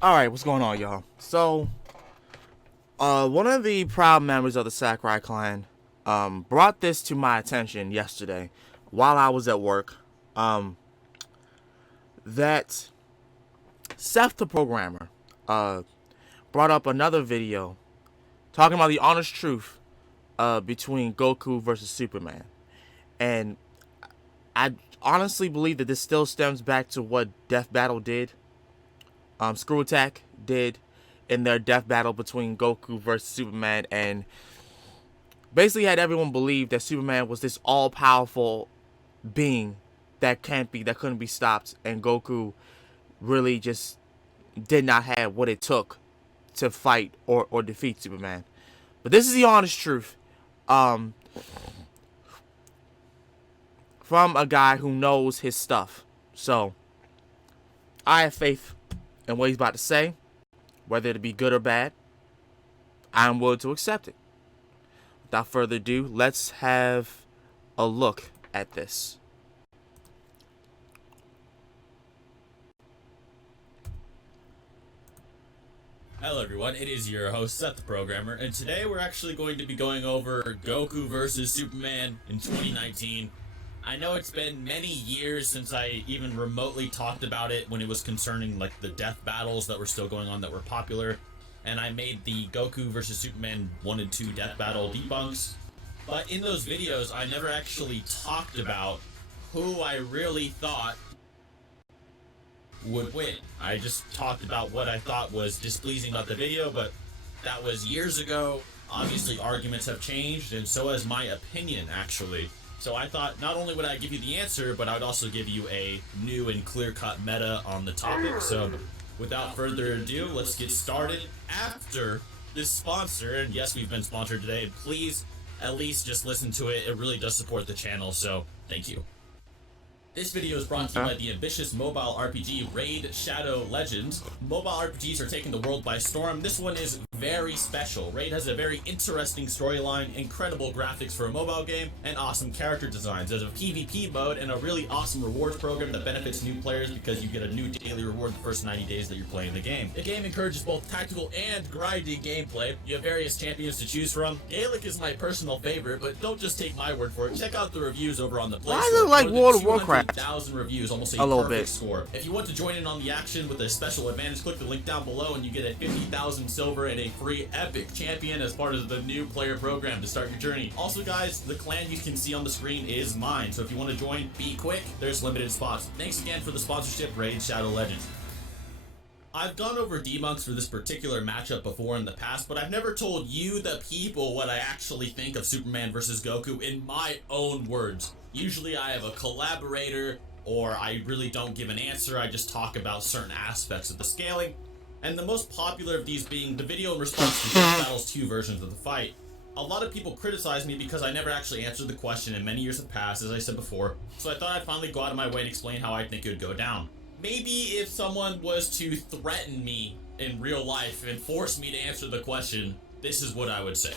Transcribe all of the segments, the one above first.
Alright, what's going on, y'all? So, one of the proud members of the Sakurai clan, brought this to my attention yesterday while I was at work, that SethTheProgrammer, brought up another video talking about the honest truth, between Goku versus Superman. And I honestly believe that this still stems back to what Death Battle did. Screw Attack did in their death battle between Goku versus Superman, and basically had everyone believe that Superman was this all-powerful being that couldn't be stopped, and Goku really just did not have what it took to fight or defeat Superman. But this is the honest truth, from a guy who knows his stuff. So I have faith in what he's about to say, whether it be good or bad. I'm willing to accept it. Without further ado, let's have a look at this. Hello everyone, it is your host SethTheProgrammer, and today we're actually going to be going over Goku versus Superman in 2019. I know it's been many years since I even remotely talked about it when it was concerning like the death battles that were still going on that were popular, and I made the Goku versus Superman 1 and 2 death battle debunks. But in those videos, I never actually talked about who I really thought would win. I just talked about what I thought was displeasing about the video, but that was years ago. Obviously, arguments have changed, and so has my opinion, actually. So I thought not only would I give you the answer, but I would also give you a new and clear-cut meta on the topic. So without further ado, let's get started after this sponsor. And yes, we've been sponsored today. Please at least just listen to it. It really does support the channel, so thank you. This video is brought to you by the ambitious mobile RPG Raid Shadow Legends. Mobile RPGs are taking the world by storm. This one is very special. Raid has a very interesting storyline, incredible graphics for a mobile game, and awesome character designs. There's a PvP mode and a really awesome rewards program that benefits new players because you get a new daily reward the first 90 days that you're playing the game. The game encourages both tactical and grinding gameplay. You have various champions to choose from. Gaelic is my personal favorite, but don't just take my word for it. Check out the reviews over on the Play Store. Why is it like World of Warcraft? 1,000 reviews, almost a little perfect bit. score. If you want to join in on the action with a special advantage, click the link down below and you get a 50,000 silver and a free epic champion as part of the new player program to start your journey. Also guys, the clan you can see on the screen is mine, so if you want to join, be quick, there's limited spots. Thanks again for the sponsorship, Raid Shadow Legends. I've gone over debunks for this particular matchup before in the past, but I've never told you, the people, what I actually think of Superman versus Goku in my own words. Usually I have a collaborator, or I really don't give an answer, I just talk about certain aspects of the scaling, and the most popular of these being the video in response to Death Battle's 2 versions of the fight. A lot of people criticize me because I never actually answered the question, and many years have passed, as I said before, so I thought I'd finally go out of my way to explain how I think it would go down. Maybe if someone was to threaten me in real life and force me to answer the question, this is what I would say.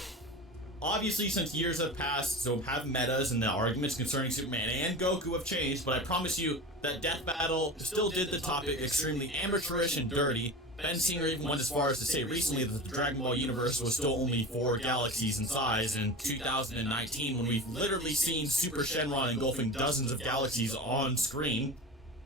Obviously, since years have passed, so have metas and the arguments concerning Superman and Goku have changed, but I promise you that Death Battle still did the topic extremely amateurish and dirty. Ben Singer even went as far as to say recently that the Dragon Ball universe was still only 4 galaxies in size in 2019, when we've literally seen Super Shenron engulfing dozens of galaxies on screen.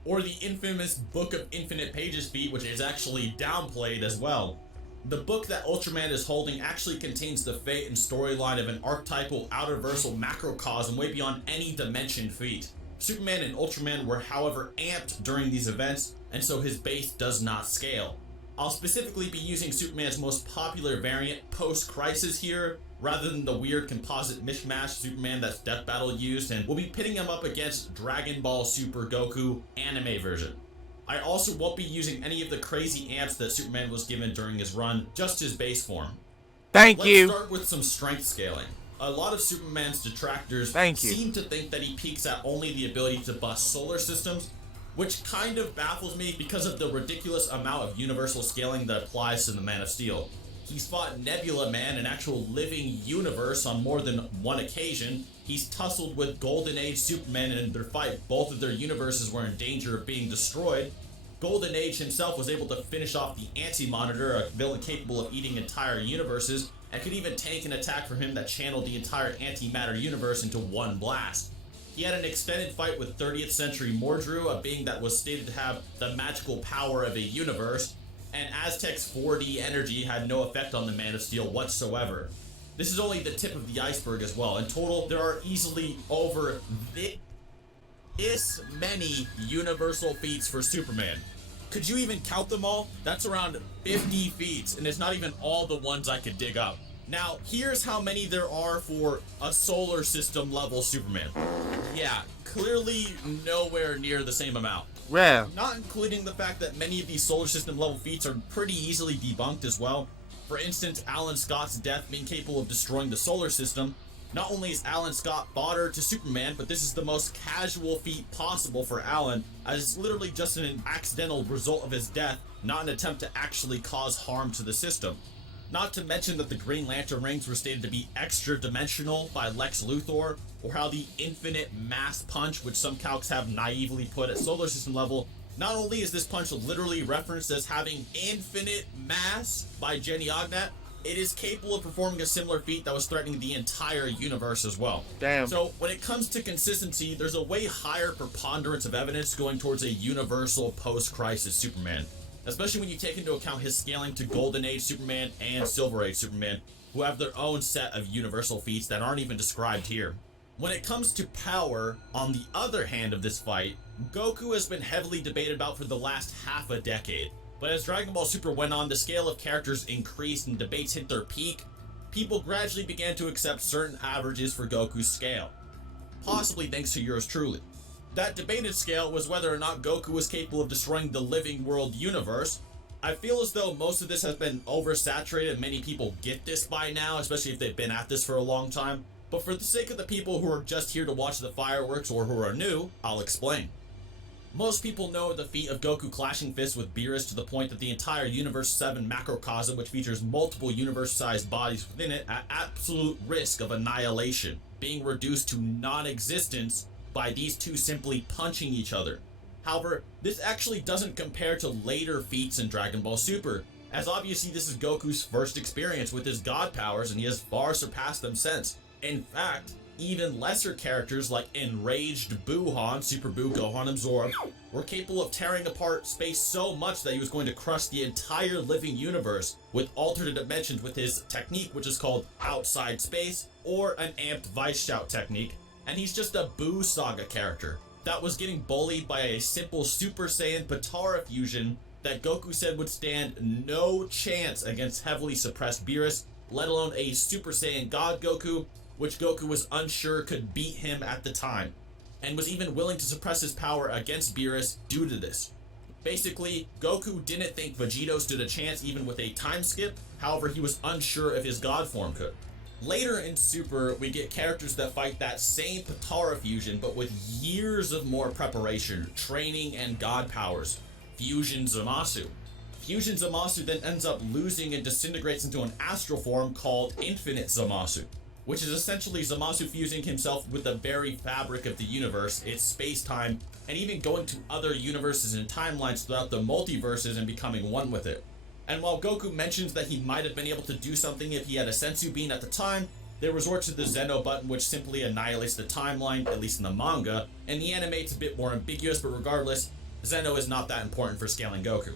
Or the infamous Book of Infinite Pages feat, which is actually downplayed as well. The book that Ultraman is holding actually contains the fate and storyline of an archetypal outerversal macrocosm way beyond any dimension feat. Superman and Ultraman were however amped during these events, and so his base does not scale. I'll specifically be using Superman's most popular variant, Post-Crisis, here, rather than the weird composite mishmash Superman that Death Battle used, and we'll be pitting him up against Dragon Ball Super Goku anime version. I also won't be using any of the crazy amps that Superman was given during his run, just his base form. Let's start with some strength scaling. A lot of Superman's detractors seem to think that he peaks at only the ability to bust solar systems, which kind of baffles me because of the ridiculous amount of universal scaling that applies to the Man of Steel. He's fought Nebula Man, an actual living universe, on more than one occasion. He's tussled with Golden Age Superman, and in their fight, both of their universes were in danger of being destroyed. Golden Age himself was able to finish off the Anti-Monitor, a villain capable of eating entire universes, and could even tank an attack from him that channeled the entire antimatter universe into one blast. He had an extended fight with 30th century Mordru, a being that was stated to have the magical power of a universe, and Aztec's 4D energy had no effect on the Man of Steel whatsoever. This is only the tip of the iceberg as well. In total, there are easily over this many universal feats for Superman. Could you even count them all? That's around 50 feats, and it's not even all the ones I could dig up. Now, here's how many there are for a solar system level Superman. Yeah, clearly nowhere near the same amount. Yeah. Not including the fact that many of these solar system level feats are pretty easily debunked as well. For instance, Alan Scott's death being capable of destroying the solar system. Not only is Alan Scott fodder to Superman, but this is the most casual feat possible for Alan, as it's literally just an accidental result of his death, not an attempt to actually cause harm to the system. Not to mention that the Green Lantern rings were stated to be extra-dimensional by Lex Luthor, or how the infinite mass punch, which some calcs have naively put at solar system level, not only is this punch literally referenced as having infinite mass by Jenny Ognat, it is capable of performing a similar feat that was threatening the entire universe as well. Damn. So when it comes to consistency, there's a way higher preponderance of evidence going towards a universal post-crisis Superman, especially when you take into account his scaling to Golden Age Superman and Silver Age Superman, who have their own set of universal feats that aren't even described here. When it comes to power, on the other hand of this fight, Goku has been heavily debated about for the last half a decade. But as Dragon Ball Super went on, the scale of characters increased and debates hit their peak. People gradually began to accept certain averages for Goku's scale, possibly thanks to yours truly. That debated scale was whether or not Goku was capable of destroying the living world universe. I feel as though most of this has been oversaturated and many people get this by now, especially if they've been at this for a long time. But for the sake of the people who are just here to watch the fireworks or who are new, I'll explain. Most people know the feat of Goku clashing fists with Beerus to the point that the entire Universe 7 macrocosm, which features multiple universe-sized bodies within it, at absolute risk of annihilation, being reduced to non-existence by these two simply punching each other. However, this actually doesn't compare to later feats in Dragon Ball Super, as obviously this is Goku's first experience with his god powers and he has far surpassed them since. In fact, even lesser characters like Enraged Buuhan, Super Buu, Gohan, and Zora were capable of tearing apart space so much that he was going to crush the entire living universe with alternate dimensions with his technique, which is called Outside Space, or an amped Vice Shout technique, and he's just a Buu Saga character that was getting bullied by a simple Super Saiyan Potara fusion that Goku said would stand no chance against heavily suppressed Beerus, let alone a Super Saiyan God Goku, which Goku was unsure could beat him at the time, and was even willing to suppress his power against Beerus due to this. Basically, Goku didn't think Vegito stood a chance even with a time skip, however he was unsure if his god form could. Later in Super, we get characters that fight that same Potara fusion, but with years of more preparation, training, and god powers. Fusion Zamasu. Fusion Zamasu then ends up losing and disintegrates into an astral form called Infinite Zamasu, which is essentially Zamasu fusing himself with the very fabric of the universe, its space-time, and even going to other universes and timelines throughout the multiverses and becoming one with it. And while Goku mentions that he might have been able to do something if he had a Sensu Bean at the time, they resort to the Zeno button, which simply annihilates the timeline, at least in the manga, and the anime it's a bit more ambiguous, but regardless, Zeno is not that important for scaling Goku.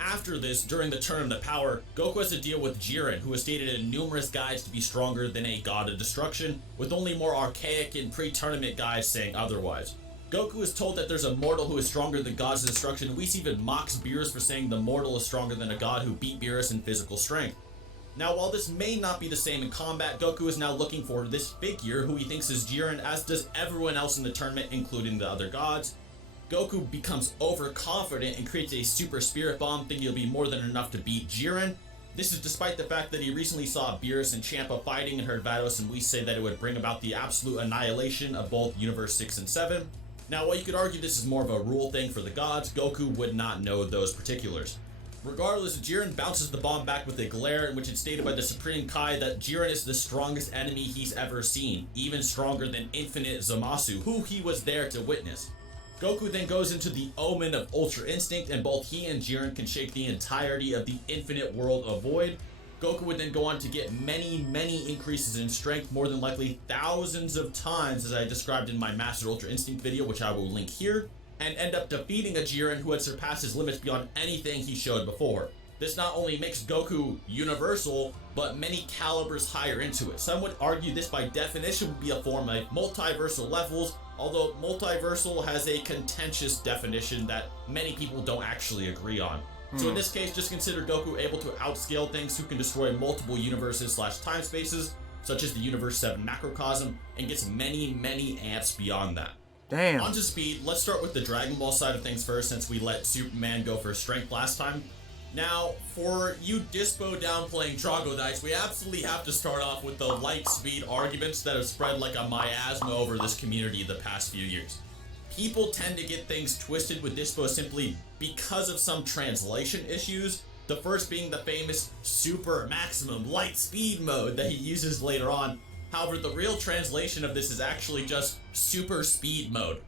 After this, during the Tournament of Power, Goku has to deal with Jiren, who is stated in numerous guides to be stronger than a god of destruction, with only more archaic and pre-tournament guides saying otherwise. Goku is told that there's a mortal who is stronger than gods of destruction, and Whis even mocks Beerus for saying the mortal is stronger than a god who beat Beerus in physical strength. Now, while this may not be the same in combat, Goku is now looking for this figure who he thinks is Jiren, as does everyone else in the tournament, including the other gods. Goku becomes overconfident and creates a super spirit bomb, thinking it'll be more than enough to beat Jiren. This is despite the fact that he recently saw Beerus and Champa fighting and heard Vados and Whis say that it would bring about the absolute annihilation of both Universe 6 and 7. Now, while you could argue this is more of a rule thing for the gods, Goku would not know those particulars. Regardless, Jiren bounces the bomb back with a glare in which it's stated by the Supreme Kai that Jiren is the strongest enemy he's ever seen, even stronger than Infinite Zamasu, who he was there to witness. Goku then goes into the Omen of Ultra Instinct, and both he and Jiren can shape the entirety of the infinite world of Void. Goku would then go on to get many increases in strength, more than likely thousands of times, as I described in my Master Ultra Instinct video, which I will link here, and end up defeating a Jiren who had surpassed his limits beyond anything he showed before. This not only makes Goku universal, but many calibers higher into it. Some would argue this by definition would be a form of multiversal levels, although multiversal has a contentious definition that many people don't actually agree on. So in this case, just consider Goku able to outscale things who can destroy multiple universes / time spaces, such as the Universe 7 Macrocosm, and gets many amps beyond that. Damn. On to speed, let's start with the Dragon Ball side of things first, since we let Superman go for strength last time. Now, for you Dispo downplaying troglodytes, we absolutely have to start off with the light speed arguments that have spread like a miasma over this community the past few years. People tend to get things twisted with Dispo simply because of some translation issues, the first being the famous super maximum light speed mode that he uses later on. However, the real translation of this is actually just super speed mode.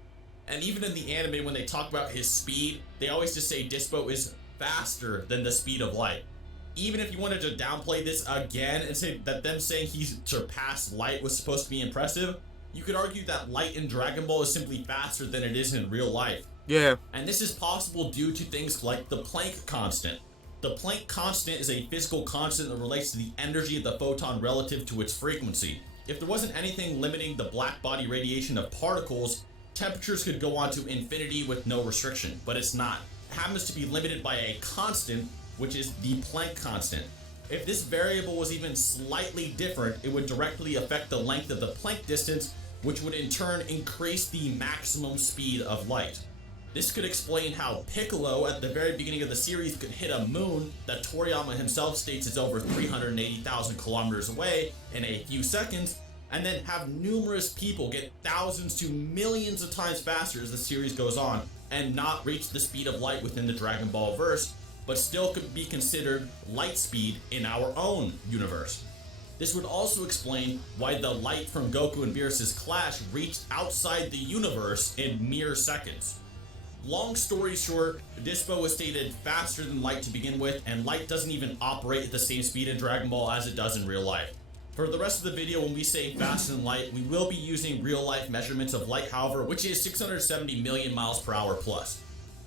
And even in the anime, when they talk about his speed, they always just say Dispo is faster than the speed of light. Even if you wanted to downplay this again and say that them saying he surpassed light was supposed to be impressive, you could argue that light in Dragon Ball is simply faster than it is in real life. Yeah. And this is possible due to things like the Planck constant. The Planck constant is a physical constant that relates to the energy of the photon relative to its frequency. If there wasn't anything limiting the black body radiation of particles, temperatures could go on to infinity with no restriction, but it's not. It happens to be limited by a constant, which is the Planck constant. If this variable was even slightly different, it would directly affect the length of the Planck distance, which would in turn increase the maximum speed of light. This could explain how Piccolo at the very beginning of the series could hit a moon that Toriyama himself states is over 380,000 kilometers away in a few seconds, and then have numerous people get thousands to millions of times faster as the series goes on, and not reach the speed of light within the Dragon Ball verse, but still could be considered light speed in our own universe. This would also explain why the light from Goku and Beerus' clash reached outside the universe in mere seconds. Long story short, Dispo was stated faster than light to begin with, and light doesn't even operate at the same speed in Dragon Ball as it does in real life. For the rest of the video, when we say faster than light, we will be using real life measurements of light, however, which is 670 million miles per hour plus.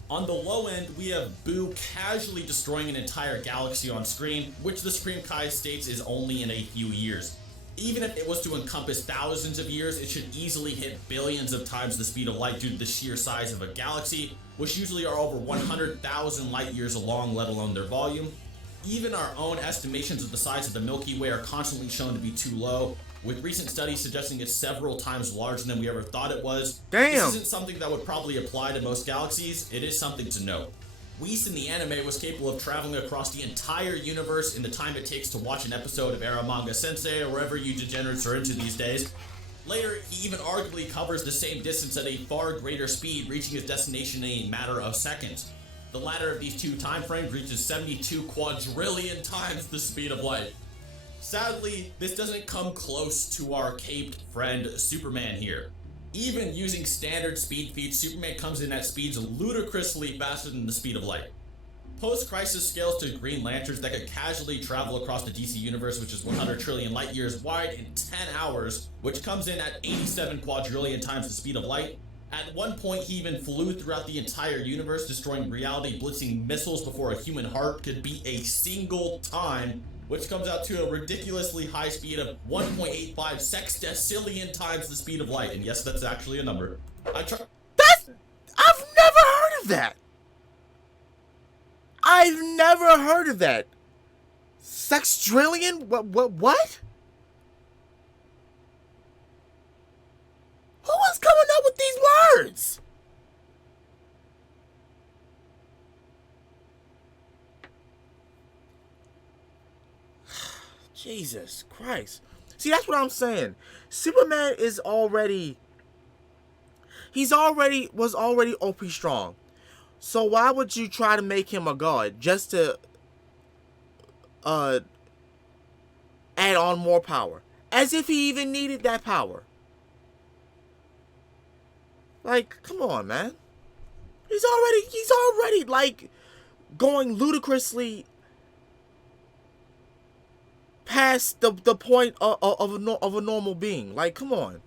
On the low end, we have Boo casually destroying an entire galaxy on screen, which the Supreme Kai states is only in a few years. Even if it was to encompass thousands of years, it should easily hit billions of times the speed of light due to the sheer size of a galaxy, which usually are over 100,000 light years long, let alone their volume. Even our own estimations of the size of the Milky Way are constantly shown to be too low, with recent studies suggesting it's several times larger than we ever thought it was. Damn! This isn't something that would probably apply to most galaxies, it is something to note. Whis in the anime was capable of traveling across the entire universe in the time it takes to watch an episode of Era Manga Sensei or wherever you degenerates are into these days. Later, he even arguably covers the same distance at a far greater speed, reaching his destination in a matter of seconds. The latter of these two time frames reaches 72 quadrillion times the speed of light. Sadly, this doesn't come close to our caped friend Superman here. Even using standard speed feats, Superman comes in at speeds ludicrously faster than the speed of light. Post-crisis scales to Green Lanterns that could casually travel across the DC universe, which is 100 trillion light years wide, in 10 hours, which comes in at 87 quadrillion times the speed of light. At one point, he even flew throughout the entire universe, destroying reality blitzing missiles before a human heart could beat a single time, which comes out to a ridiculously high speed of 1.85 sextillion times the speed of light. And yes, that's actually a number. I've never heard of that. I've never heard of that. Sextrillion? What? Who was coming up with these words? Jesus Christ. See, that's what I'm saying. Superman is already... was already OP strong. So why would you try to make him a god? Just to... add on more power. As if he even needed that power. Like, come on, man. He's already like going ludicrously past the point of a normal being. Like, come on.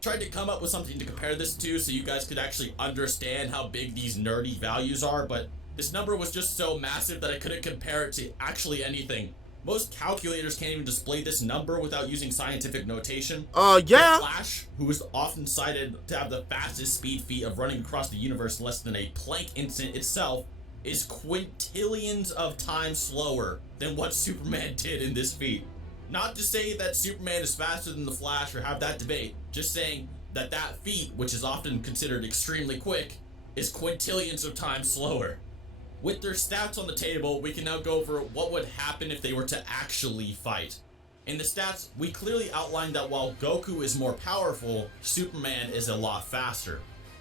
Tried to come up with something to compare this to so you guys could actually understand how big these nerdy values are, but this number was just so massive that I couldn't compare it to actually anything. Most calculators can't even display this number without using scientific notation. Yeah. The Flash, who is often cited to have the fastest speed feat of running across the universe in less than a Planck instant itself, is quintillions of times slower than what Superman did in this feat. Not to say that Superman is faster than the Flash or have that debate, just saying that that feat, which is often considered extremely quick, is quintillions of times slower. With their stats on the table, we can now go over what would happen if they were to actually fight. In the stats, we clearly outlined that while Goku is more powerful, Superman is a lot faster.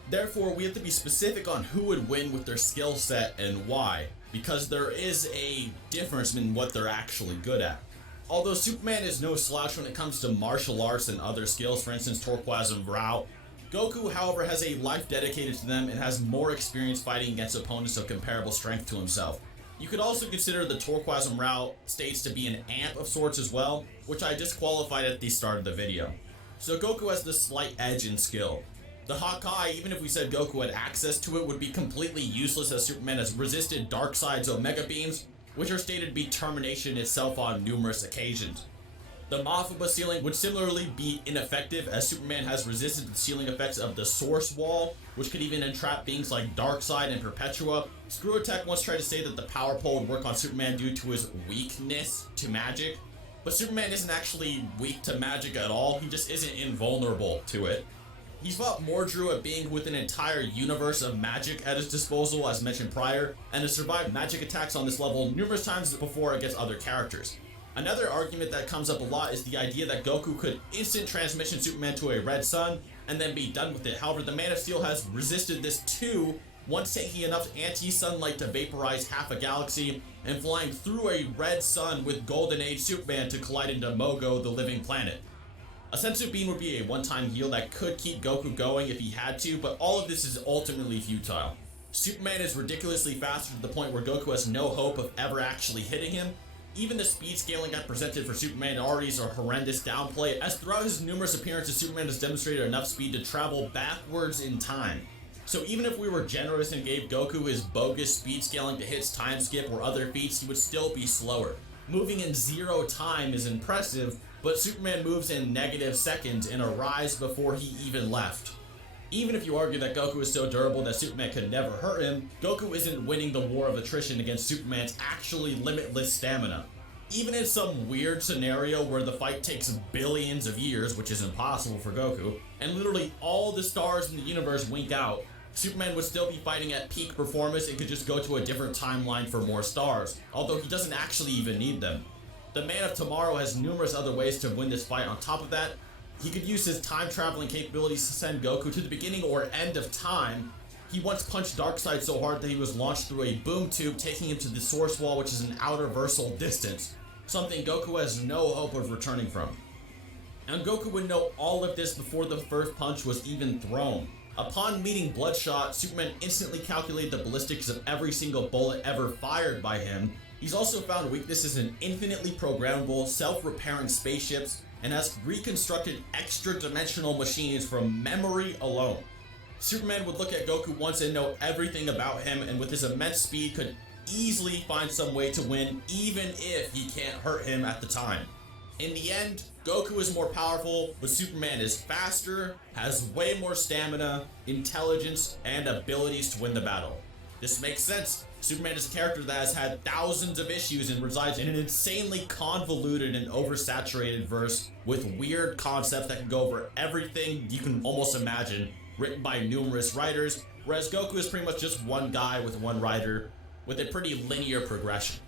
Therefore, we have to be specific on who would win with their skill set and why, because there is a difference in what they're actually good at. Although Superman is no slouch when it comes to martial arts and other skills, for instance Turquoise and Ryo, Goku, however, has a life dedicated to them and has more experience fighting against opponents of comparable strength to himself. You could also consider the Turquoise and Ryo states to be an amp of sorts as well, which I disqualified at the start of the video. So Goku has the slight edge in skill. The Hakai, even if we said Goku had access to it, would be completely useless as Superman has resisted Darkseid's Omega Beams, which are stated to be termination itself on numerous occasions. The Mafaba ceiling would similarly be ineffective as Superman has resisted the ceiling effects of the Source Wall, which could even entrap beings like Darkseid and Perpetua. Screw-Attack once tried to say that the Power Pole would work on Superman due to his weakness to magic, but Superman isn't actually weak to magic at all, he just isn't invulnerable to it. He's fought Mordru, a being with an entire universe of magic at his disposal as mentioned prior, and has survived magic attacks on this level numerous times before against other characters. Another argument that comes up a lot is the idea that Goku could instant transmission Superman to a red sun and then be done with it. However, the Man of Steel has resisted this too, once taking enough anti-sunlight to vaporize half a galaxy and flying through a red sun with Golden Age Superman to collide into Mogo, the living planet. A Sensu Beam would be a one-time heal that could keep Goku going if he had to, but all of this is ultimately futile. Superman is ridiculously faster to the point where Goku has no hope of ever actually hitting him. Even the speed scaling I presented for Superman already is a horrendous downplay, as throughout his numerous appearances, Superman has demonstrated enough speed to travel backwards in time. So even if we were generous and gave Goku his bogus speed scaling to hit time skip or other feats, he would still be slower. Moving in 0 time is impressive, but Superman moves in negative seconds and arrives before he even left. Even if you argue that Goku is so durable that Superman could never hurt him, Goku isn't winning the war of attrition against Superman's actually limitless stamina. Even in some weird scenario where the fight takes billions of years, which is impossible for Goku, and literally all the stars in the universe wink out, Superman would still be fighting at peak performance and could just go to a different timeline for more stars, although he doesn't actually even need them. The Man of Tomorrow has numerous other ways to win this fight. On top of that, he could use his time-traveling capabilities to send Goku to the beginning or end of time. He once punched Darkseid so hard that he was launched through a boom tube, taking him to the Source Wall, which is an outer-versal distance, something Goku has no hope of returning from. And Goku would know all of this before the first punch was even thrown. Upon meeting Bloodshot, Superman instantly calculated the ballistics of every single bullet ever fired by him. He's also found weaknesses in infinitely programmable, self-repairing spaceships, and has reconstructed extra-dimensional machines from memory alone. Superman would look at Goku once and know everything about him, and with his immense speed could easily find some way to win, even if he can't hurt him at the time. In the end, Goku is more powerful, but Superman is faster, has way more stamina, intelligence, and abilities to win the battle. This makes sense. Superman is a character that has had thousands of issues and resides in an insanely convoluted and oversaturated verse with weird concepts that can go over everything you can almost imagine, written by numerous writers, whereas Goku is pretty much just one guy with one writer with a pretty linear progression.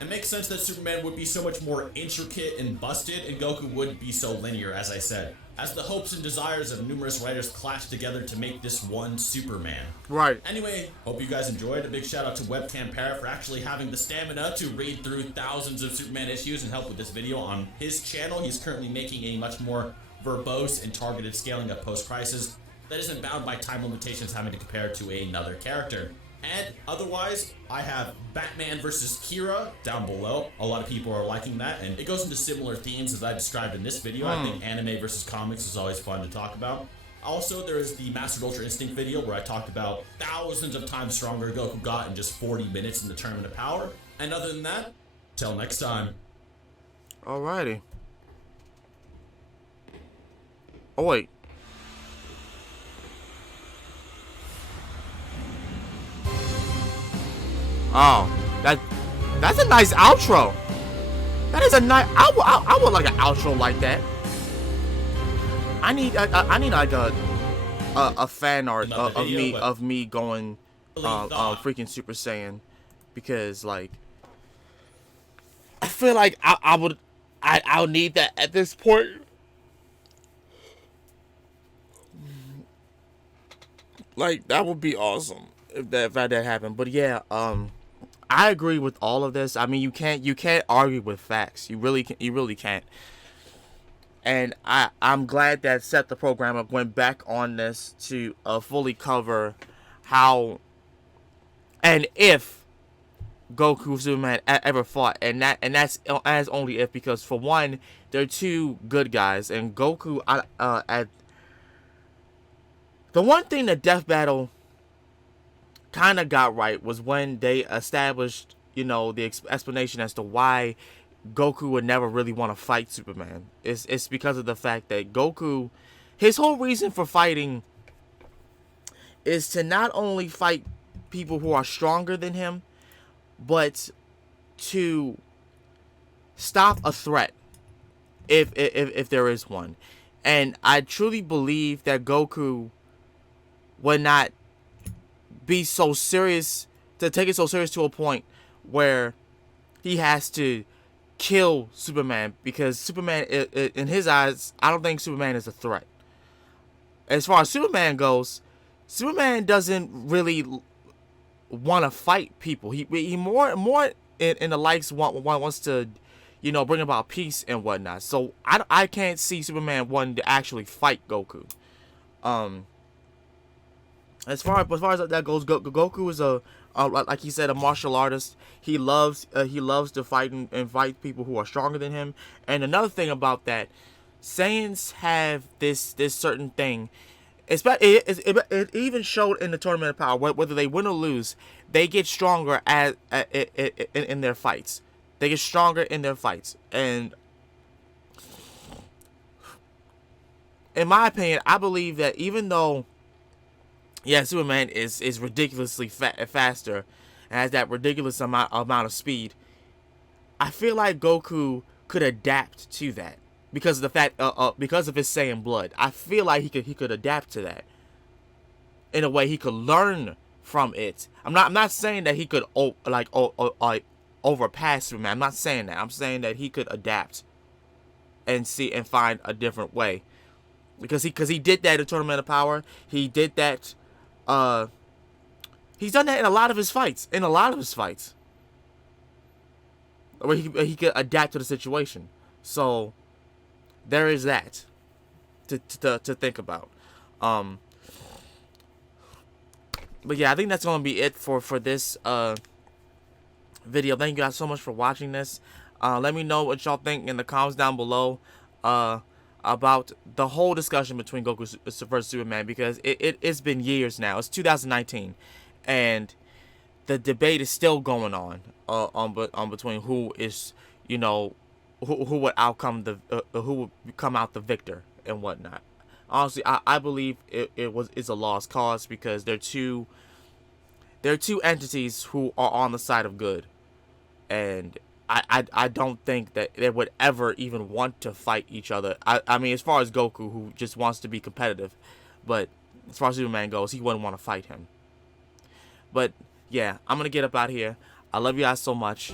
It makes sense that Superman would be so much more intricate and busted, and Goku wouldn't be so linear, as I said, as the hopes and desires of numerous writers clash together to make this one Superman. Right. Anyway, hope you guys enjoyed. A big shout out to Webcam Parrot for actually having the stamina to read through thousands of Superman issues and help with this video on his channel. He's currently making a much more verbose and targeted scaling of post-crisis. that isn't bound by time limitations having to compare to another character. And otherwise, I have Batman versus Kira down below. A lot of people are liking that, and it goes into similar themes as I described in this video. I think anime versus comics is always fun to talk about. Also, there is the Mastered Ultra Instinct video where I talked about thousands of times stronger Goku got in just 40 minutes in the Tournament of Power. And other than that, till next time. Alrighty. Oh wait. Oh, that's a nice outro. That is a nice. I would like an outro like that. I need like a fan art of me going freaking Super Saiyan, because like I feel like I'll need that at this point. Like, that would be awesome if that happened. But yeah, I agree with all of this. I mean, you can't argue with facts. You really can't. And I'm glad that Seth the Programmer went back on this to fully cover how and if Goku Superman ever fought, and that's as only if, because for one, they're two good guys, and Goku at the one thing that Death Battle kind of got right was when they established, you know, the explanation as to why Goku would never really want to fight Superman. It's because of the fact that Goku, his whole reason for fighting is to not only fight people who are stronger than him, but to stop a threat if there is one. And I truly believe that Goku would not be so serious, to take it so serious to a point where he has to kill Superman, because Superman, in his eyes, I don't think Superman is a threat. As far as Superman goes, Superman doesn't really want to fight people. He more in the likes wants to, you know, bring about peace and whatnot. So I can't see Superman wanting to actually fight Goku. As far as that goes, Goku is like he said, a martial artist. He loves to fight and fight people who are stronger than him. And another thing about that, Saiyans have this certain thing. It even showed in the Tournament of Power, whether they win or lose, they get stronger in their fights. They get stronger in their fights. And in my opinion, I believe that even though, yeah, Superman is ridiculously faster and has that ridiculous amount of speed, I feel like Goku could adapt to that because of the fact because of his Saiyan blood. I feel like he could adapt to that in a way. He could learn from it. I'm not saying that he could overpass Superman. I'm not saying that. I'm saying that he could adapt and find a different way, because he did that in Tournament of Power. He did that. He's done that in a lot of his fights. Where he could adapt to the situation. So there is that to think about. But yeah, I think that's gonna be it for this video. Thank you guys so much for watching this. Let me know what y'all think in the comments down below about the whole discussion between Goku versus Superman, because it's been years now. It's 2019, and the debate is still going on between who is, you know, who would who would come out the victor and whatnot. Honestly, I believe it's a lost cause, because they're two entities who are on the side of good, and I don't think that they would ever even want to fight each other. I mean, as far as Goku, who just wants to be competitive, but as far as Superman goes, he wouldn't want to fight him. But yeah, I'm gonna get up out here. I love you guys so much.